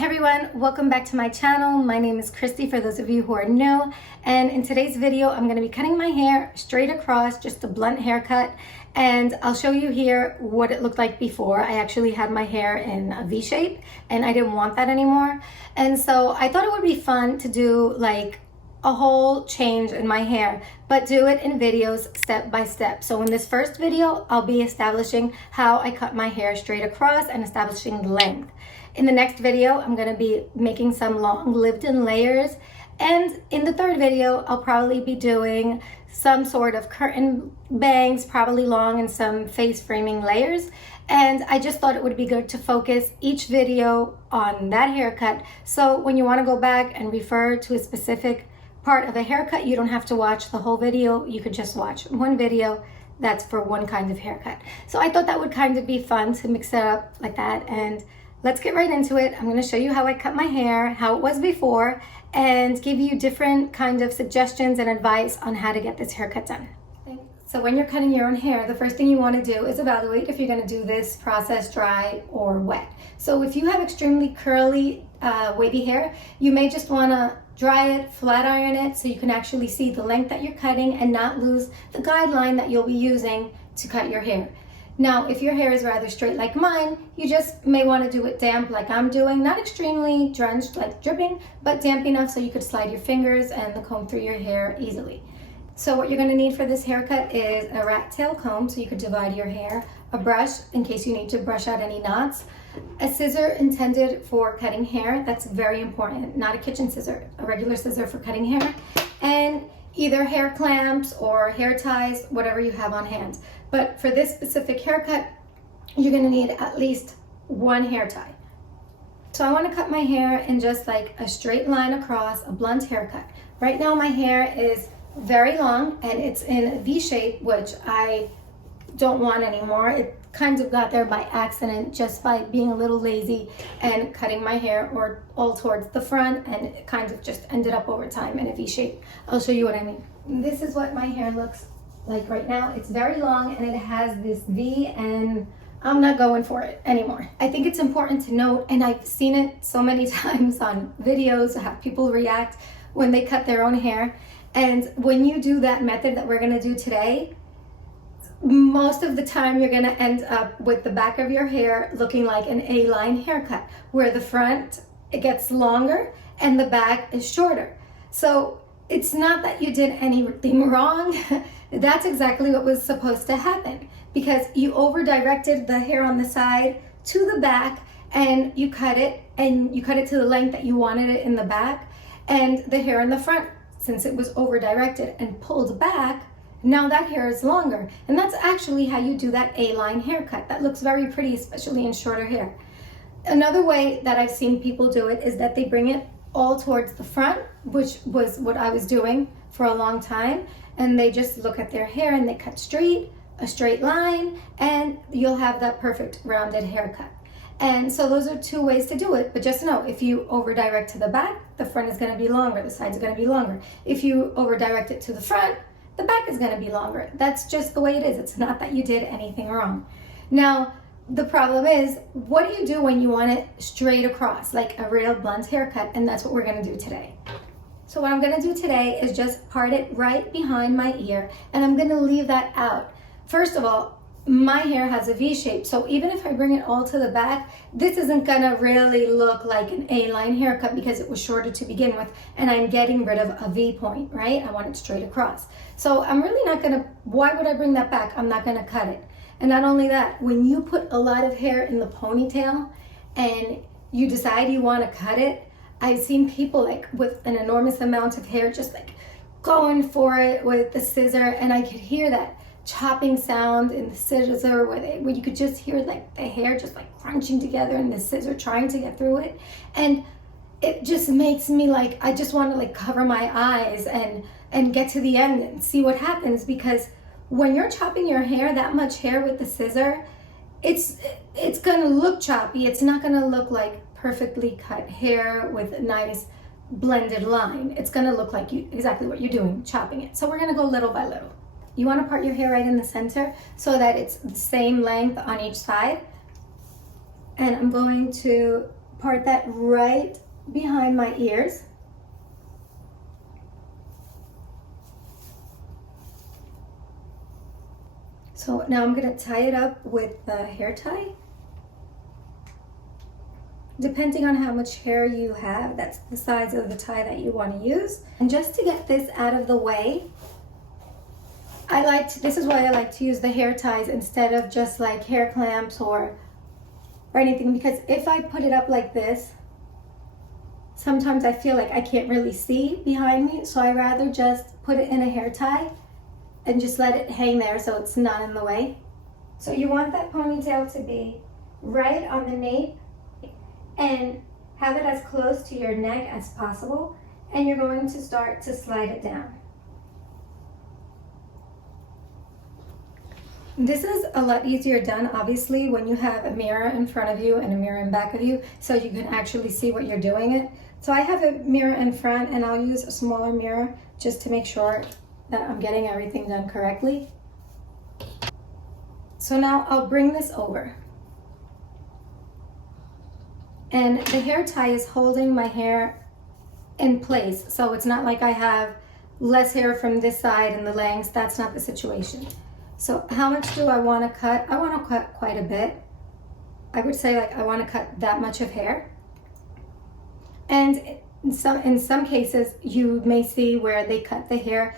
Hey everyone, welcome back to my channel. My name is Christy for those of you who are new, and in today's video I'm going to be cutting my hair straight across, just a blunt haircut, and I'll show you here what it looked like before. I actually had my hair in a V shape and I didn't want that anymore, and so I thought it would be fun to do like a whole change in my hair, but do it in videos step by step. So in this first video I'll be establishing how I cut my hair straight across and establishing the length. In the next video, I'm going to be making some long lived-in layers. And in the third video, I'll probably be doing some sort of curtain bangs, probably long, and some face framing layers. And I just thought it would be good to focus each video on that haircut. So when you want to go back and refer to a specific part of a haircut, you don't have to watch the whole video. You could just watch one video that's for one kind of haircut. So I thought that would kind of be fun to mix it up like that. And let's get right into it. I'm going to show you how I cut my hair, how it was before, and give you different kind of suggestions and advice on how to get this haircut done. So when you're cutting your own hair, the first thing you want to do is evaluate if you're going to do this process dry or wet. So if you have extremely curly, wavy hair, you may just want to dry it, flat iron it, so you can actually see the length that you're cutting and not lose the guideline that you'll be using to cut your hair. Now, if your hair is rather straight like mine, you just may want to do it damp like I'm doing, not extremely drenched like dripping, but damp enough so you could slide your fingers and the comb through your hair easily. So what you're going to need for this haircut is a rat tail comb so you could divide your hair, a brush in case you need to brush out any knots, a scissor intended for cutting hair, that's very important, not a kitchen scissor, a regular scissor for cutting hair, and either hair clamps or hair ties, whatever you have on hand. But for this specific haircut, you're gonna need at least one hair tie. So I wanna cut my hair in just like a straight line across, a blunt haircut. Right now my hair is very long and it's in a V shape, which I don't want anymore. It kind of got there by accident just by being a little lazy and cutting my hair or all towards the front, and it kind of just ended up over time in a V shape. I'll show you what I mean. This is what my hair looks like right now. It's very long and it has this V, and I'm not going for it anymore. I think it's important to note, and I've seen it so many times on videos, how people react when they cut their own hair. And when you do that method that we're gonna do today, most of the time you're going to end up with the back of your hair looking like an A-line haircut, where the front it gets longer and the back is shorter. So it's not that you did anything wrong. That's exactly what was supposed to happen, because you over directed the hair on the side to the back and you cut it to the length that you wanted it in the back, and the hair in the front, since it was over directed and pulled back, now that hair is longer. And that's actually how you do that A-line haircut. That looks very pretty, especially in shorter hair. Another way that I've seen people do it is that they bring it all towards the front, which was what I was doing for a long time. And they just look at their hair and they cut straight, a straight line, and you'll have that perfect rounded haircut. And so those are two ways to do it, but just know, if you over direct to the back, the front is gonna be longer, the sides are gonna be longer. If you over direct it to the front, the back is going to be longer. That's just the way it is. It's not that you did anything wrong. Now, the problem is, what do you do when you want it straight across, like a real blunt haircut? And that's what we're going to do today. So what I'm going to do today is just part it right behind my ear, and I'm going to leave that out. First of all, my hair has a V shape, so even if I bring it all to the back, this isn't gonna really look like an A-line haircut because it was shorter to begin with, and I'm getting rid of a V point, right? I want it straight across. So I'm really not gonna, why would I bring that back? I'm not gonna cut it. And not only that, when you put a lot of hair in the ponytail and you decide you wanna cut it, I've seen people like with an enormous amount of hair just like going for it with the scissor, and I could hear that chopping sound in the scissor where you could just hear like the hair just like crunching together and the scissor trying to get through it. And it just makes me like, I just want to like cover my eyes and get to the end and see what happens, because when you're chopping your hair, that much hair with the scissor, it's gonna look choppy. It's not gonna look like perfectly cut hair with a nice blended line. It's gonna look like exactly what you're doing, chopping it. So we're gonna go little by little. You want to part your hair right in the center so that it's the same length on each side. And I'm going to part that right behind my ears. So now I'm gonna tie it up with the hair tie. Depending on how much hair you have, that's the size of the tie that you want to use. And just to get this out of the way, this is why I like to use the hair ties instead of just like hair clamps or anything, because if I put it up like this, sometimes I feel like I can't really see behind me, so I rather just put it in a hair tie and just let it hang there so it's not in the way. So you want that ponytail to be right on the nape and have it as close to your neck as possible, and you're going to start to slide it down. This is a lot easier done, obviously, when you have a mirror in front of you and a mirror in back of you, so you can actually see what you're doing it. So I have a mirror in front, and I'll use a smaller mirror just to make sure that I'm getting everything done correctly. So now I'll bring this over. And the hair tie is holding my hair in place. So it's not like I have less hair from this side and the lengths. That's not the situation. So how much do I want to cut? I want to cut quite a bit. I would say like I want to cut that much of hair. And in some cases, you may see where they cut the hair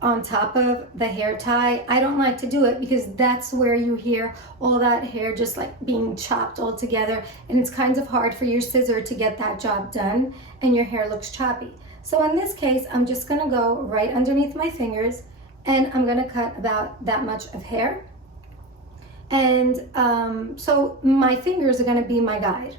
on top of the hair tie. I don't like to do it because that's where you hear all that hair just like being chopped all together, and it's kind of hard for your scissor to get that job done and your hair looks choppy. So in this case, I'm just gonna go right underneath my fingers and I'm gonna cut about that much of hair. And so my fingers are gonna be my guide.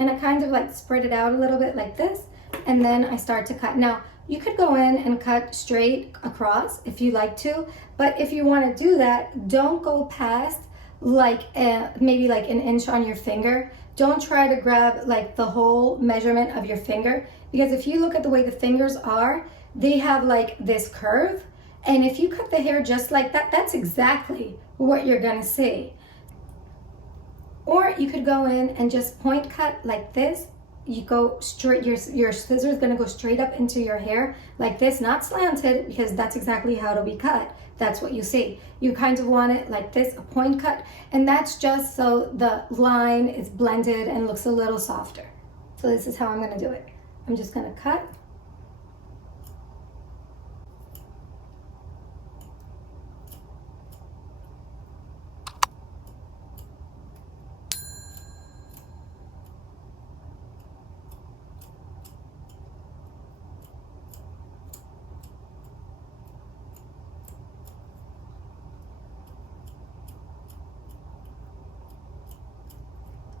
And I kind of like spread it out a little bit like this, and then I start to cut. Now, you could go in and cut straight across if you like to, but if you want to do that, don't go past like maybe like an inch on your finger. Don't try to grab like the whole measurement of your finger, because if you look at the way the fingers are, they have like this curve, and if you cut the hair just like that, that's exactly what you're gonna see. Or you could go in and just point cut like this. You go straight, your scissor is gonna go straight up into your hair like this, not slanted, because that's exactly how it'll be cut. That's what you see. You kind of want it like this, a point cut, and that's just so the line is blended and looks a little softer. So this is how I'm gonna do it. I'm just gonna cut.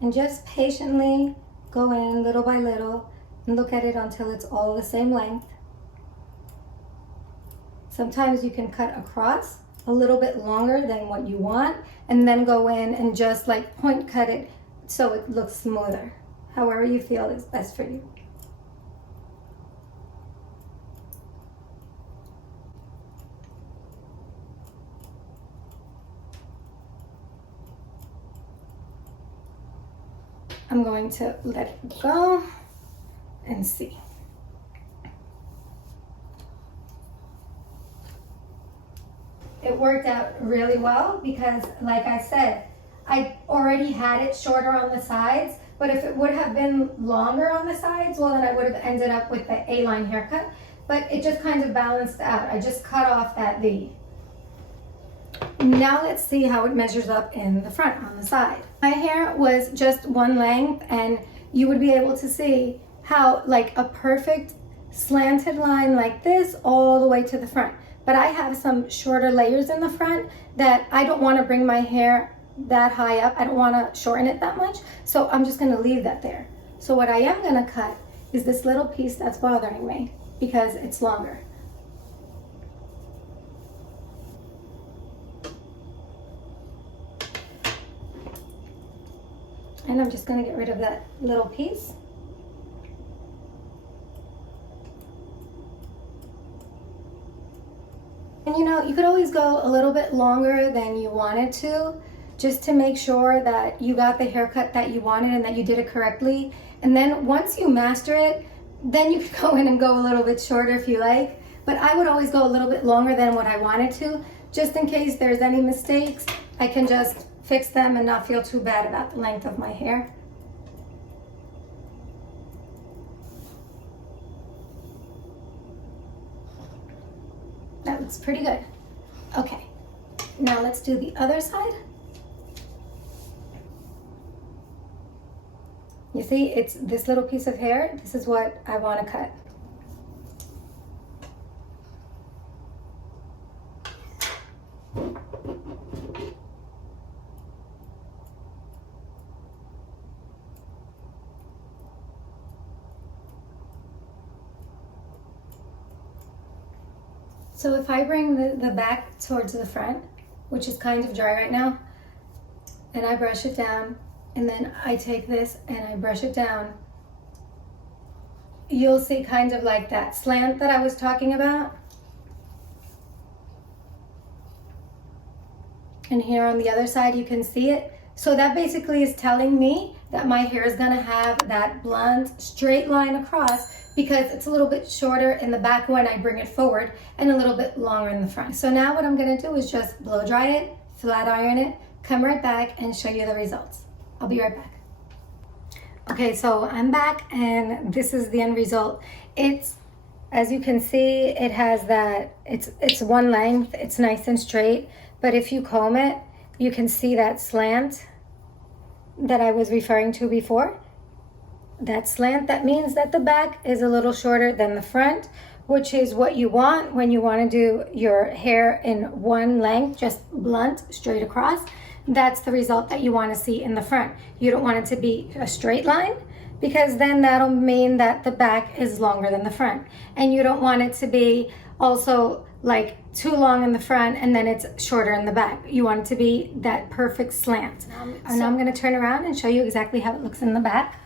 And just patiently go in little by little and look at it until it's all the same length. Sometimes you can cut across a little bit longer than what you want, and then go in and just like point cut it so it looks smoother. However you feel is best for you. I'm going to let it go and see. It worked out really well because, like I said, I already had it shorter on the sides, but if it would have been longer on the sides, well, then I would have ended up with the A-line haircut, but it just kind of balanced out. I just cut off that V. Now let's see how it measures up in the front on the side. My hair was just one length, and you would be able to see how like a perfect slanted line like this all the way to the front. But I have some shorter layers in the front that I don't want to bring my hair that high up. I don't want to shorten it that much. So I'm just going to leave that there. So what I am going to cut is this little piece that's bothering me because it's longer. And I'm just going to get rid of that little piece. And you know, you could always go a little bit longer than you wanted to, just to make sure that you got the haircut that you wanted and that you did it correctly. And then once you master it, then you can go in and go a little bit shorter if you like. But I would always go a little bit longer than what I wanted to, just in case there's any mistakes. I can just fix them and not feel too bad about the length of my hair. That looks pretty good. Okay, now let's do the other side. You see, it's this little piece of hair. This is what I want to cut. So if I bring the back towards the front, which is kind of dry right now, and I brush it down, and then I take this and I brush it down, you'll see kind of like that slant that I was talking about. And here on the other side, you can see it. So that basically is telling me that my hair is gonna have that blunt, straight line across, because it's a little bit shorter in the back when I bring it forward and a little bit longer in the front. So now what I'm gonna do is just blow dry it, flat iron it, come right back and show you the results. I'll be right back. Okay, so I'm back and this is the end result. It's, as you can see, it has that, it's one length, it's nice and straight, but if you comb it, you can see that slant that I was referring to before. That slant, that means that the back is a little shorter than the front, which is what you want when you want to do your hair in one length, just blunt, straight across. That's the result that you want to see in the front. You don't want it to be a straight line, because then that'll mean that the back is longer than the front. And you don't want it to be also like too long in the front and then it's shorter in the back. You want it to be that perfect slant. And now I'm going to turn around and show you exactly how it looks in the back.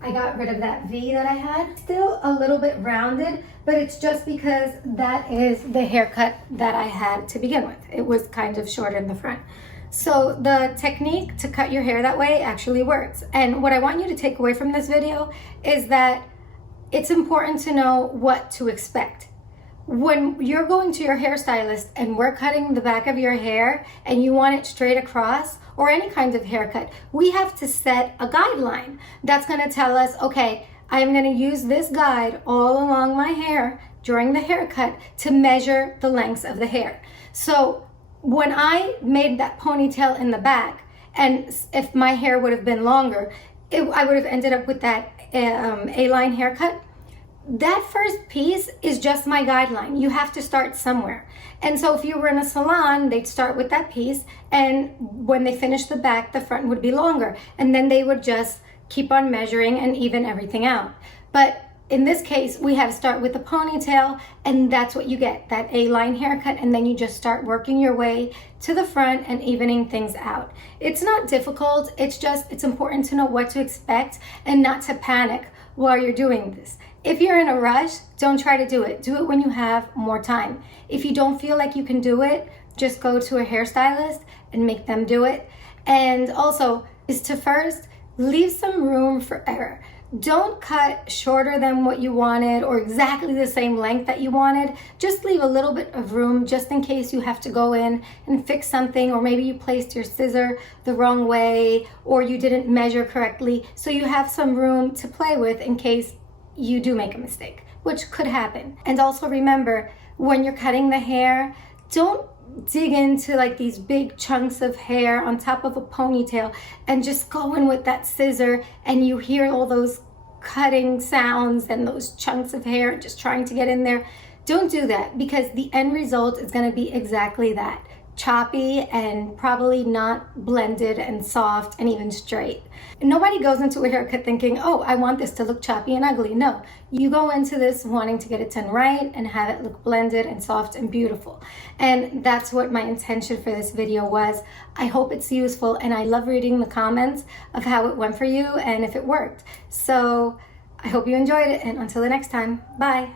I got rid of that V that I had. Still a little bit rounded, but it's just because that is the haircut that I had to begin with. It was kind of shorter in the front. So the technique to cut your hair that way actually works. And what I want you to take away from this video is that it's important to know what to expect. When you're going to your hairstylist and we're cutting the back of your hair and you want it straight across, or any kind of haircut, we have to set a guideline that's gonna tell us, okay, I'm gonna use this guide all along my hair during the haircut to measure the lengths of the hair. So when I made that ponytail in the back, and if my hair would have been longer, I would have ended up with that A-line haircut. That first piece is just my guideline. You have to start somewhere. And so if you were in a salon, they'd start with that piece, and when they finish the back, the front would be longer. And then they would just keep on measuring and even everything out. But in this case, we had to start with the ponytail, and that's what you get, that A-line haircut, and then you just start working your way to the front and evening things out. It's not difficult, it's important to know what to expect and not to panic while you're doing this. If you're in a rush, don't try to do it. Do it when you have more time. If you don't feel like you can do it, just go to a hairstylist and make them do it. And also, is to first leave some room for error. Don't cut shorter than what you wanted or exactly the same length that you wanted. Just leave a little bit of room just in case you have to go in and fix something, or maybe you placed your scissor the wrong way or you didn't measure correctly. So you have some room to play with in case you do make a mistake, which could happen. And also remember, when you're cutting the hair, don't dig into like these big chunks of hair on top of a ponytail and just go in with that scissor and you hear all those cutting sounds and those chunks of hair just trying to get in there. Don't do that, because the end result is going to be exactly that. Choppy and probably not blended and soft and even straight. Nobody goes into a haircut thinking, oh, I want this to look choppy and ugly. No, you go into this wanting to get it done right and have it look blended and soft and beautiful. And that's what my intention for this video was. I hope it's useful, and I love reading the comments of how it went for you and if it worked. So I hope you enjoyed it, and until the next time, bye.